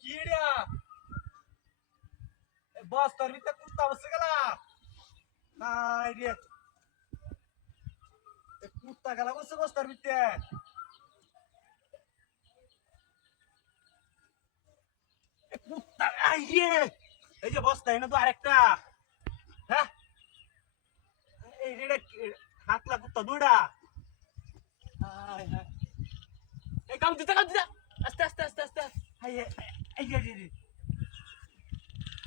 কিড়া বস্তার ভিতরে কুত্তা বসে গেলা নাই রে কুত্তা গেলা বসে বস্তার ভিতরে কুত্তা আই রে এই যে বস্তা এনে তো আরেকটা হ্যাঁ এই রে হাতলা কুত্তা দুইটা এই কাম দিতে আস্তে আস্তে আস্তে আস্তে এই যে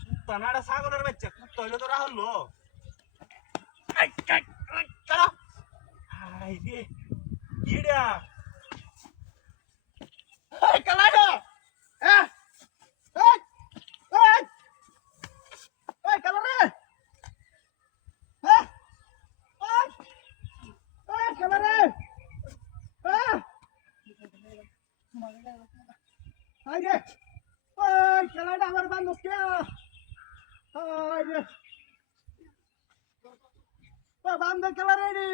কুত্তা ছাগলের বাচ্চা কুত্তা হইলে তো রাহলো কিড়া কালাডা হ্যাঁ কালারে হ্যাঁ কালারে হ্যাঁ আইরে ওই কালাডা আমার বান্ধব কে আইরে বান্ধব কালারে রে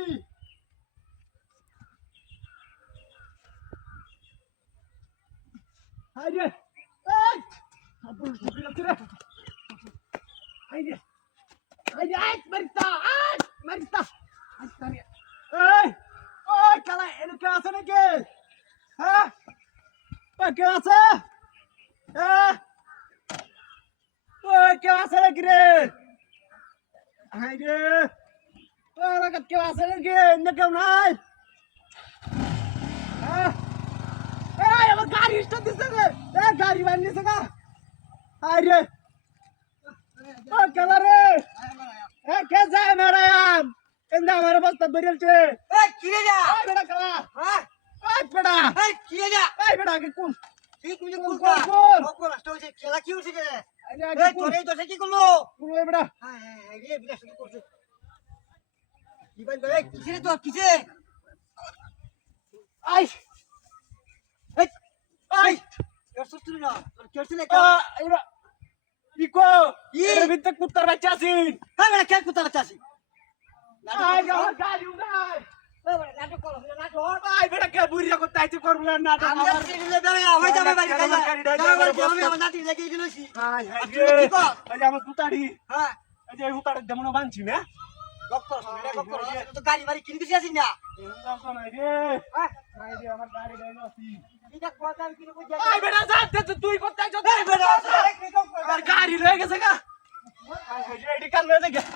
আইরে এই আপন সুবিলা রে আইরে আইরে আই মারিতা আস্তারে এই ওই কালা এনে কে আছে নাকি হ্যাঁ ওই কে আছে হ্যাঁ ওই কে আছে নাকি রে আইরে ওই লাগাত কে আছে নাকি এনে কেউ নাই হ্যাঁ এই আমার গাড়ি স্টার্ট দিছে রে এই গাড়ি বানিয়েছে গা আইরে ও কালারে এ কে যায় মেরাম এন্ডা আমার বস্তা বেরিয়েছে এ কি রে যা এই বেটা কালা হ্যাঁ এই বেটা এই কি রে যা এই বেটা কে কোন এই কি কোন কোন কোন কোন নষ্ট হইছে খেলা কি হইছে রে আরে এই তোরে তো কি করলো কোন এই বেটা হ্যাঁ হ্যাঁ রে বিনাশ কি করছে কি বাই রে কিসে তো কিসে আই এই এই কেসছ তুই না তোর কেসছ না এরা ইকো ই এর ভিতরে কুত্তার বাচ্চা আছে হ্যাঁ মানে কে কুতা বাচ্চা আছে আই আমার গাড়ি উড়াই এই নাটক করো নাটক আই বেটা কে বুড়িয়া করতে আইছে করবলা না আমরা দিলে বেরে হই যাবে বাড়ি আমি আমার নাতি লাগি গেলছি হাই হাই তুই কি কর এই যে আমার কুতাড়ি হ্যাঁ এই যে হুতাড়ি যেমন বানছি না ডক্টর এটা ডক্টর তো গাড়ি বাড়ি কিনে দিছি আছিস না এরকম নাই রে হ্যাঁ নাই রে আমার গাড়ি ডাইনো আছি এটা কথা কিনে বুঝা আই বেটা যা তুই করতে আইছ এই বেটা আমার গাড়ি লয়ে গেছে গা আই রে এডি কাল লয়ে গেছে